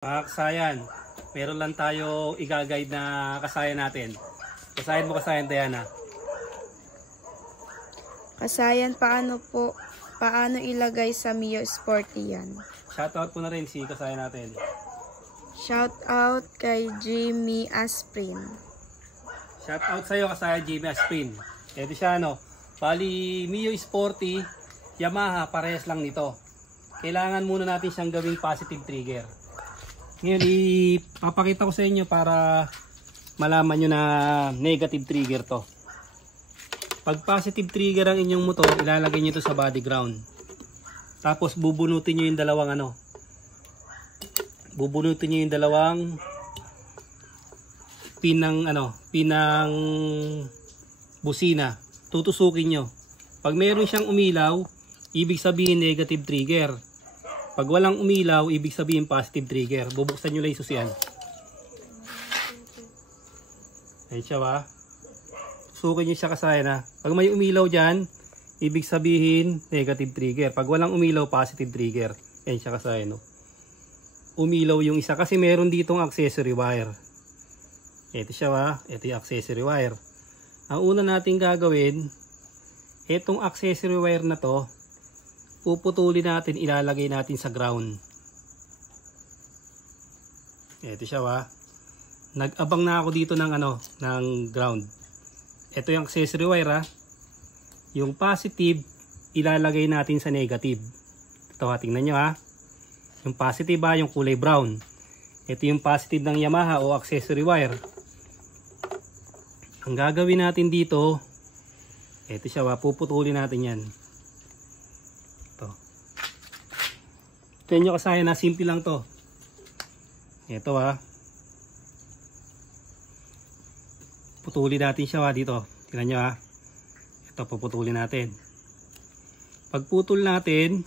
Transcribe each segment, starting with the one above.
Mga kasayan, meron lang tayo i-guide na kasayan natin. Kasayan mo, kasayan Diana. Kasayan, paano ilagay sa Mio Sporty yan? Shoutout po na rin si kasayan natin. Shout out kay Jimmy Asprin. Shoutout sa'yo kasayan Jimmy Asprin. Ito siya bali Mio Sporty, Yamaha, parehas lang nito. Kailangan muna natin siyang gawing positive trigger. Ngayon, ipapakita ko sa inyo para malaman nyo na negative trigger to. Pag positive trigger ang inyong motor, ilalagay nyo to sa body ground. Tapos bubunutin nyo yung dalawang bubunutin nyo yung dalawang pinang busina. Tutusukin nyo. Pag meron siyang umilaw, ibig sabihin negative trigger. Pag walang umilaw, ibig sabihin positive trigger. Bubuksan nyo lang yung susian. Ayan siya ba? Susukin nyo siya kasayan. Pag may umilaw dyan, ibig sabihin negative trigger. Pag walang umilaw, positive trigger. Ayan siya kasayan. Umilaw yung isa kasi meron ditong accessory wire. Ito siya ba? Ito yung accessory wire. Ang una natin gagawin, itong accessory wire na to, puputulin natin, ilalagay natin sa ground. Ito siya ba? Nag-abang na ako dito ng ground. Ito yung accessory wire . Yung positive, ilalagay natin sa negative. Ito tingnan nyo . Yung positive yung kulay brown. Ito yung positive ng Yamaha o accessory wire. Ang gagawin natin dito, ito siya puputulin natin yan. Ito nyo kasayan simple lang to. Ito putulin natin siya dito. Tingnan nyo Ito puputulin natin. Pag putol natin,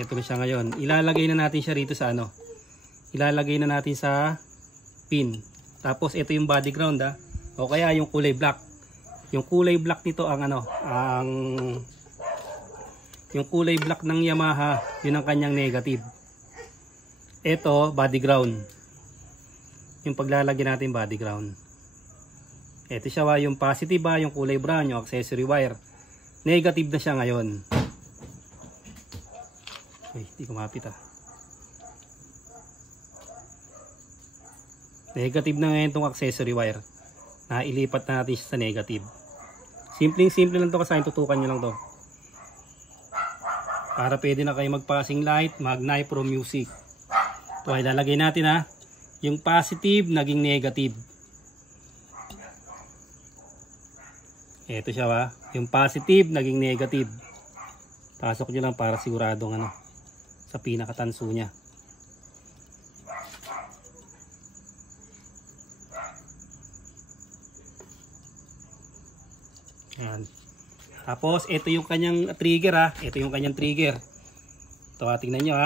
ito na siya ngayon. Ilalagay na natin siya rito sa ilalagay na natin sa pin. Tapos ito yung body ground o kaya yung kulay black. Yung kulay black nito yung kulay black ng Yamaha, yun ang kanyang negative. Ito body ground. Yung paglalagyan natin body ground. Ito siya yung positive yung kulay brown, yung accessory wire. Negative na siya ngayon. Ay, di kumapit Negative na ngayon itong accessory wire. Nailipat natin siya sa negative. Simple lang to kasi tutukan nyo lang to. Para pwede na kayo mag-passing light, mag-nitro music. Ito ay lalagay natin yung positive naging negative. Ito siya yung positive naging negative. Pasok nyo lang para siguradong sa pinakatanso niya. Ayan. Tapos ito yung kanyang trigger Ito yung kanyang trigger. Ito tingnan nyo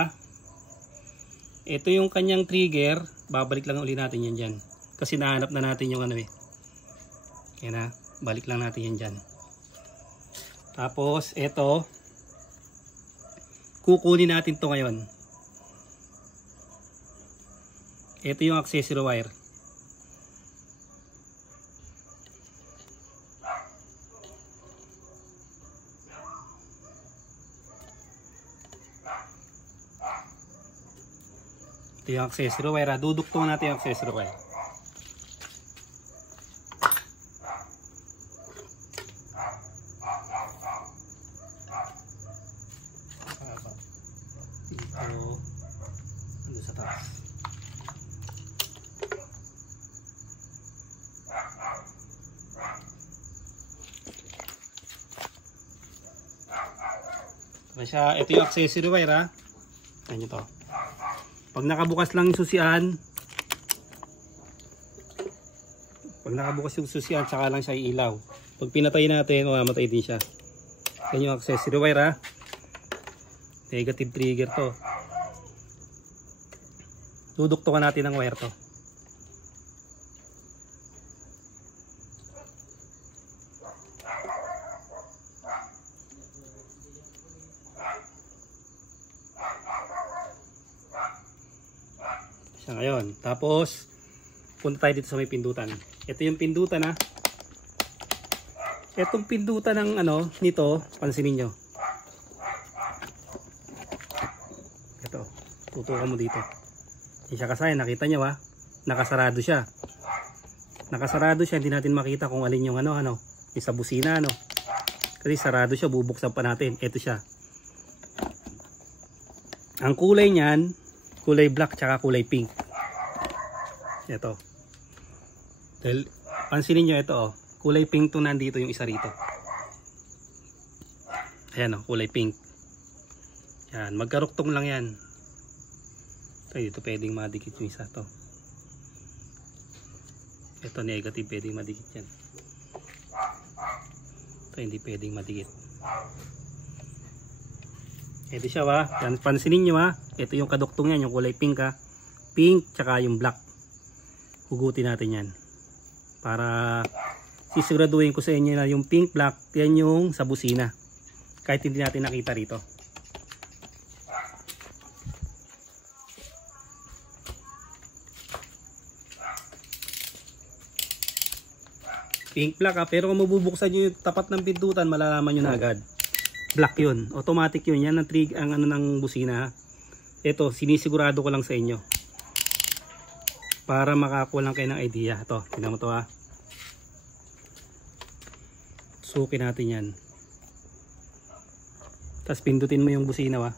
Ito yung kanyang trigger. Babalik lang ulit natin yan dyan. Kasi nahanap na natin yung Ayan balik lang natin yan dyan. Tapos ito, kukunin natin to ngayon. Ito yung accessory wire. Ito yung accessory wire Duduktungan natin yung accessory wire. Dito sa taas. Ito yung accessory wire Ayan nyo to. Pag nakabukas lang yung susian, saka lang siya ilaw. Pag pinatay natin, mamatay din siya. Yan yung accessory wire Negative trigger to. Duduktungan natin ang wire to. Siya ngayon. Tapos, punta tayo dito sa may pindutan. Ito yung pindutan ha. Itong pindutan ng ano, nito, pansinin nyo. Ito, tutukan mo dito. Hindi siya kasaya, nakita nyo ha. Nakasarado siya. Nakasarado siya, hindi natin makita kung alin yung ano, yung sa busina ano. Kasi sarado siya, bubuksan pa natin. Ito siya. Ang kulay niyan, kulay black tsaka kulay pink. Ito. Dahil, pansinin nyo ito oh. Kulay pink to nandito yung isa rito. Ayan oh, kulay pink. Yan, magkaruktong lang yan. Ito, dito pwedeng madikit yung isa to. Ito negative, pwedeng madikit yan. Ito hindi pwedeng madikit. Ito siya ha. Yan, pansinin nyo ha. Ito yung kaduktong yan, yung kulay pink ha. Pink tsaka yung black. Hugutin natin yan. Para sisiguraduhin ko sa inyo na yung pink black, yan yung sa busina. Kahit hindi natin nakita rito. Pink black ha. Pero kung mabubuksan nyo yung tapat ng pintutan, malalaman nyo na agad. Black yun. Automatic yun. Yan ang trig ang ano ng busina ha. Ito, sinisigurado ko lang sa inyo. Para makakuha lang kayo ng idea. Ito, tingnan mo to ha. Sukin natin yan. Tapos pindutin mo yung busina ha.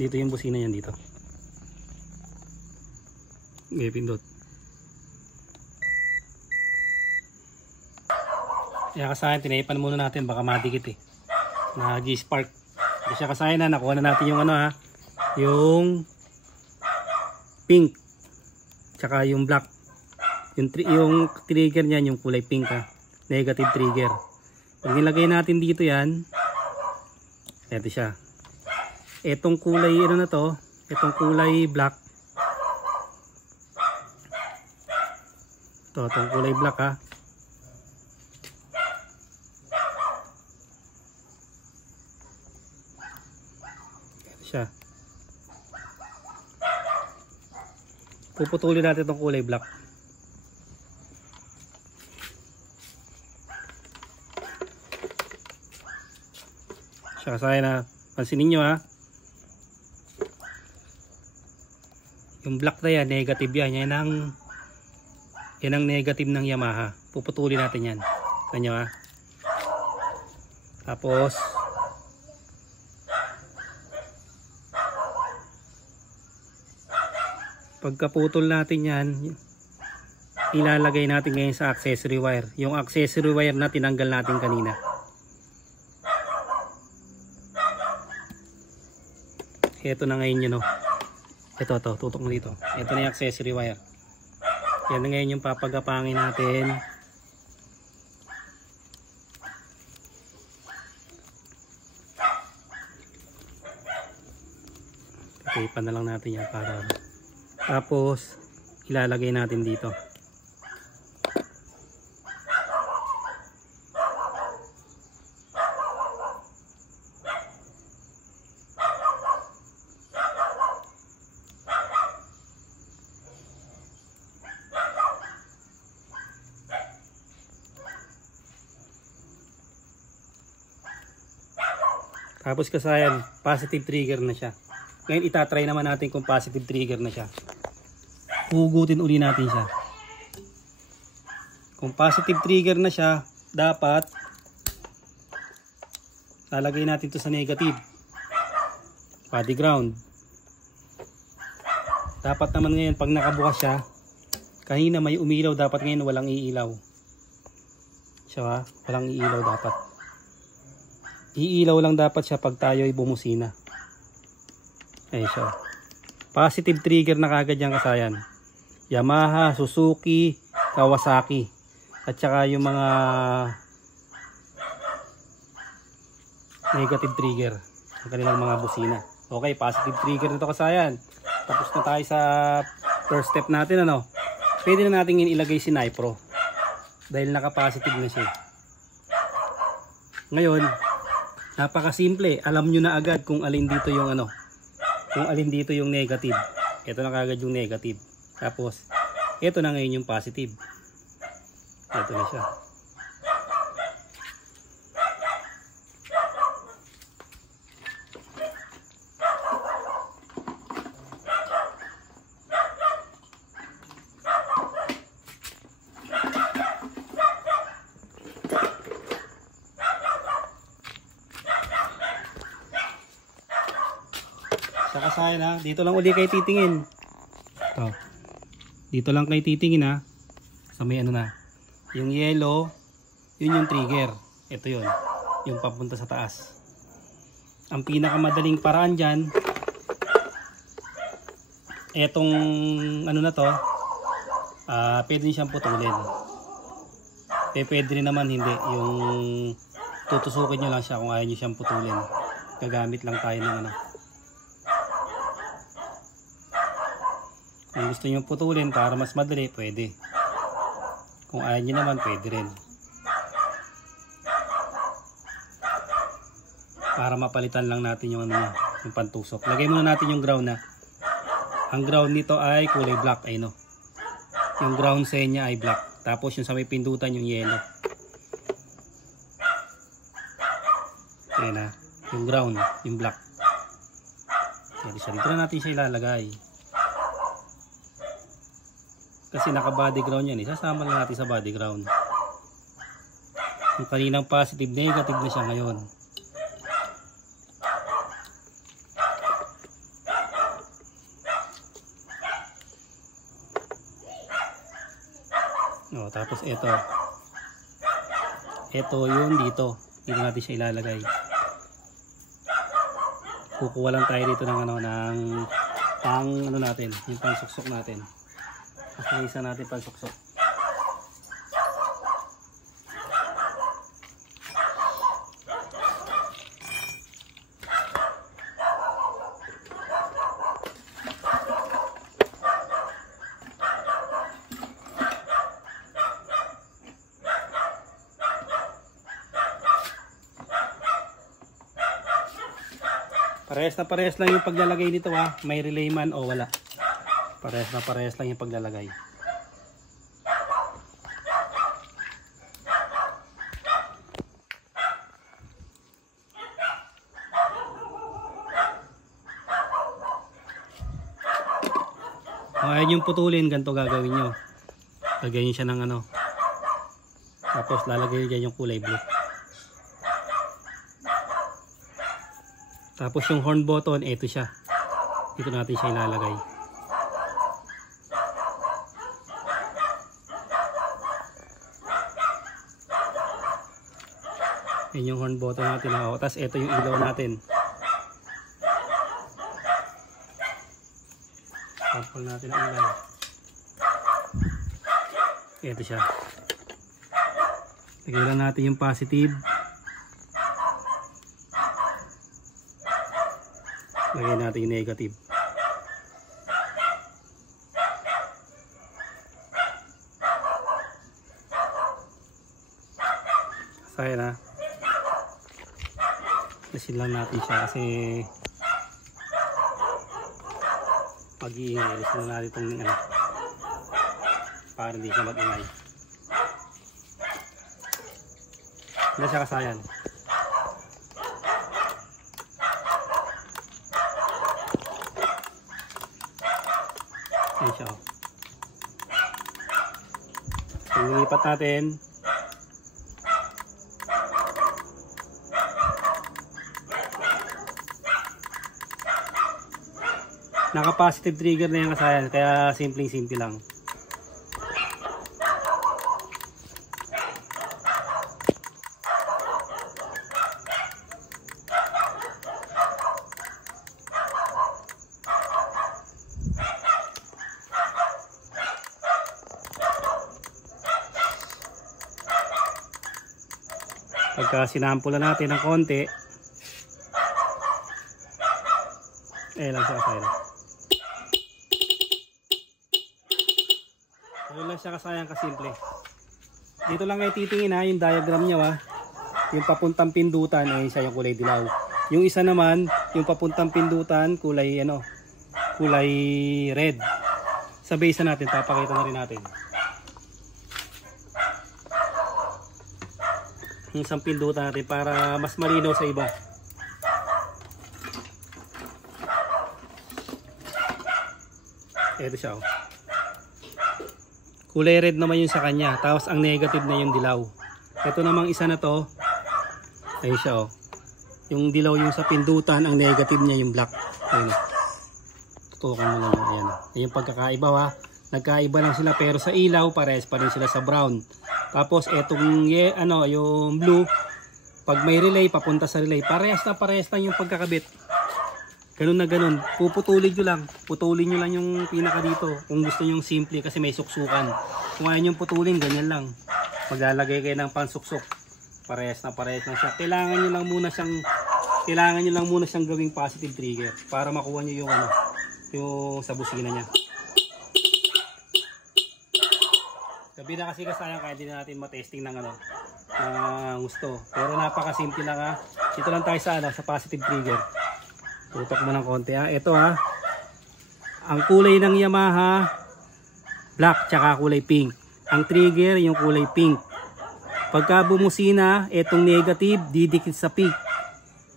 Dito yung busina yan dito. Okay, pindot. Kaya kasayan, tinaipan muna natin. Baka madikit eh. Nag-spark. Hindi siya kasayan na. Nakuha na natin yung ano ha. Yung pink. Tsaka yung black. Yung trigger niyan yung kulay pink ha. Negative trigger. Pag nilagay natin dito yan. Ito siya. Etong kulay ano na to. Etong kulay black. Ito, itong kulay black ha. Ito siya. Puputulin natin itong kulay black. Siya kasaya na. Pansinin nyo ha. Yung black na yan, negative yan. Yan ang negative ng Yamaha. Puputulin natin yan. Tignan nyo ha. Tapos pagkaputol natin yan, ilalagay natin ngayon sa accessory wire. Yung accessory wire na tinanggal natin kanina. Ito na ngayon yun oh. Ito, tutok mo dito. Ito na yung accessory wire. Yan na ngayon yung papagapangin natin. Tapipan na lang natin yan para. Tapos ilalagay natin dito. Tapos kasayan, positive trigger na siya. Ngayon itatry naman natin kung positive trigger na siya. Hugutin uli natin siya. Kung positive trigger na siya, dapat lalagay natin ito sa negative. Body ground. Dapat naman ngayon pag nakabukas siya, kanina may umilaw, dapat ngayon walang iilaw. Siya, walang iilaw dapat. Iilaw lang dapat siya pag tayo ay bumusina. Ayun siya. Positive trigger na kagad yung kasayan. Yamaha, Suzuki, Kawasaki. At saka yung mga negative trigger. Ang kanilang mga busina. Okay, positive trigger na ito kasayan. Tapos na tayo sa first step natin ano. Pwede na natin ilagay si Nipro. Dahil naka-positive na siya. Ngayon, napakasimple. Alam nyo na agad kung alin dito yung ano. Kung alin dito yung negative. ito na kagad yung negative. Tapos, ito na ngayon yung positive. Ito na siya. Sa kasayan ha, dito lang uli kayo titingin. Ito. Dito lang kayo titingin ha. Sa may ano na. Yung yellow, yun yung trigger. Ito yun. Yung papunta sa taas. Ang pinakamadaling paraan dyan, etong ano na to, pwede siyang putulin. Pwede rin naman hindi. Yung tutusukin nyo lang siya kung ayaw nyo siyang putulin. Gagamit lang tayo ng ano. Kung gusto nyo putulin para mas madali, pwede. Kung ayaw nyo naman, pwede rin. Para mapalitan lang natin yung ano niya, yung pantusok. Lagay muna natin yung ground na. Ang ground nito ay kulay black, ay no. Yung ground sa niya ay black. Tapos yung sa may pindutan yung yellow. Ayan na, yung ground, yung black. Ayan, so dito na natin siya ilalagay. Kasi naka body ground yan, sasama lang natin sa body ground. Yung kaninang positive, negative na siya ngayon. O, tapos ito yun dito natin siya ilalagay. Kukuha lang tayo dito ng ano, ng pang ano natin, yung pang suksok natin. Isa natin pang suksok. Parehas lang yung paglalagay nito ha. May relay man o wala. Parehas lang yung paglalagay. Kung ayaw yung putulin, ganito gagawin nyo. Lagyan nyo siya ng ano. Tapos lalagay nyo dyan yung kulay blue. Tapos yung horn button, ito siya. Dito natin siya ilalagay. Yan yung horn button natin. Tapos ito yung ilaw natin. Sample natin ang ilaw. Ito siya. Lagay lang natin yung positive. Lagay natin yung negative. Kaya na. Nasin lang natin siya kasi pag-iingay. Nasin lang natin itong ano, para hindi siya mag-ingay. Hindi siya kasayan. Ayan siya. Pag-ilipat natin. Naka-positive trigger na yung kasayan. Kaya simple lang. Pagka sinampulan natin ng konti, lang siya kasayang. Ayun lang siya kasayang kasimple. Dito lang ay titingin ha, yung diagram niya ha. Yung papuntang pindutan ay siya yung kulay dilaw. Yung isa naman, yung papuntang pindutan kulay ano, kulay red. Sa base na natin, papakita na rin natin. Yung isang pindutan natin para mas malinaw sa iba. Ito siya, oh. Kulay red naman yung sa kanya, tapos ang negative na yung dilaw. Ito namang isa na to, ayun siya, oh. Yung dilaw yung sa pindutan, ang negative niya yung black. Ayun. Tutukan mo lang, ayan. Yung pagkakaiba, ha. Nagkaiba lang sila pero sa ilaw parehas pa rin sila sa brown. Tapos etong yung blue, pag may relay papunta sa relay, parehas na yung pagkakabit. Ganun na ganun. Puputulin nyo lang. Putulin nyo lang yung pinaka dito. Kung gusto nyo simple kasi may suksukan. Kung ayaw nyo putulin, ganyan lang. Maglalagay kayo ng pansuksok. Parehas na siya. Kailangan nyo lang muna siyang gawing positive trigger para makuha nyo yung yung sa busina niya. Gabi na kasi kasayang kaya din natin matesting ng gusto. Pero napakasimple lang, ha. Dito lang tayo sa positive trigger. Tutok mo ng konti, ha. Ito, ha. Ang kulay ng Yamaha black tsaka kulay pink. Ang trigger yung kulay pink. Pagka bumusina, etong negative didikit sa pink.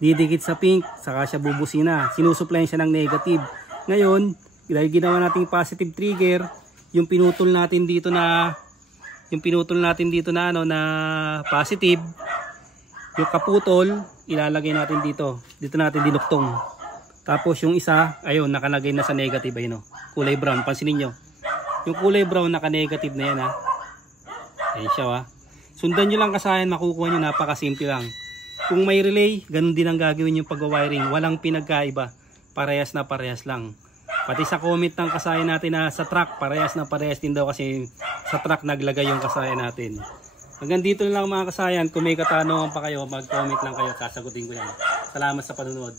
Didikit sa pink, saka siya bubusina. Sinusuplayan siya ng negative. Ngayon, dahil ginawa nating positive trigger, yung pinutol natin dito na na positive, yung kaputol ilalagay natin dito natin dinuktong. Tapos yung isa, ayun, nakalagay na sa negative, ayun, kulay brown. Pansinin nyo, yung kulay brown naka-negative na yan, ha. Ayun siya, ha. Sundan nyo lang kasayan, makukuha nyo, napakasimple lang. Kung may relay, ganun din ang gagawin yung pag-wiring. Walang pinagkaiba, parehas lang. Pati sa comment ng kasayan natin na sa truck, parehas din daw kasi sa truck naglagay yung kasayan natin. Hanggang dito lang mga kasayan. Kung may katanungan pa kayo, mag-comment lang kayo, sasagutin ko yan. Salamat sa panonood.